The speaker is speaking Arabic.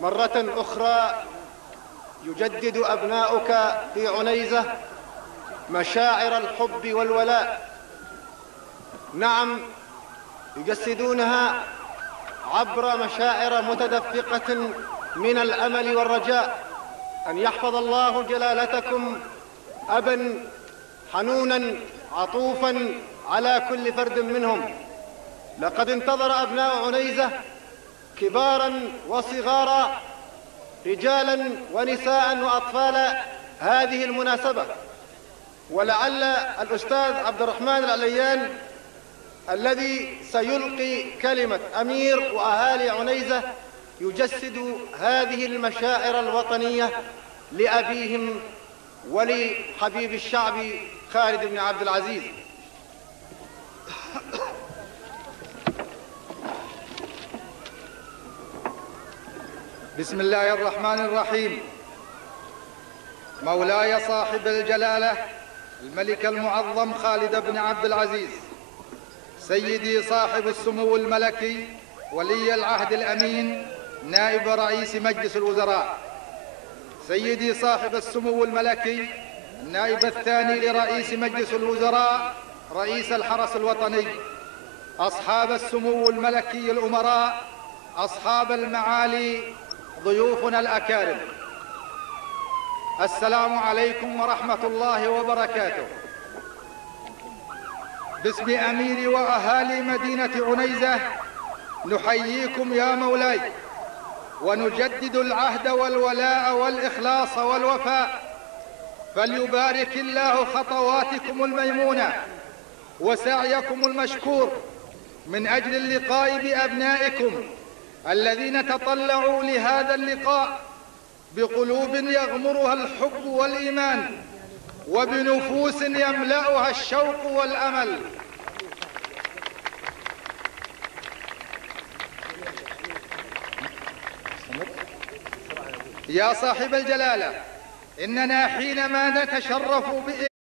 مرة أخرى يجدد أبناؤك في عنيزة مشاعر الحب والولاء. نعم، يجسدونها عبر مشاعر متدفقة من الأمل والرجاء أن يحفظ الله جلالتكم أبا حنونا عطوفا على كل فرد منهم. لقد انتظر أبناء عنيزة كبارا وصغارا، رجالا ونساء وأطفالا هذه المناسبة، ولعل الأستاذ عبد الرحمن العليان الذي سيلقي كلمة أمير وأهالي عنيزة يجسد هذه المشاعر الوطنية لأبيهم ولحبيب الشعب خالد بن عبد العزيز. بسم الله الرحمن الرحيم. مولاي صاحب الجلالة الملك المعظم خالد بن عبد العزيز، سيدي صاحب السمو الملكي ولي العهد الأمين نائب رئيس مجلس الوزراء، سيدي صاحب السمو الملكي النائب الثاني لرئيس مجلس الوزراء رئيس الحرس الوطني، أصحاب السمو الملكي الأمراء، أصحاب المعالي، ضيوفنا الأكارم، السلام عليكم ورحمة الله وبركاته. باسم أمير وأهالي مدينة عنيزة نحييكم يا مولاي، ونجدد العهد والولاء والإخلاص والوفاء، فليبارك الله خطواتكم الميمونة وسعيكم المشكور من أجل اللقاء بأبنائكم الذين تطلعوا لهذا اللقاء بقلوب يغمرها الحب والإيمان وبنفوس يملأها الشوق والأمل. يا صاحب الجلالة، إننا حينما نتشرف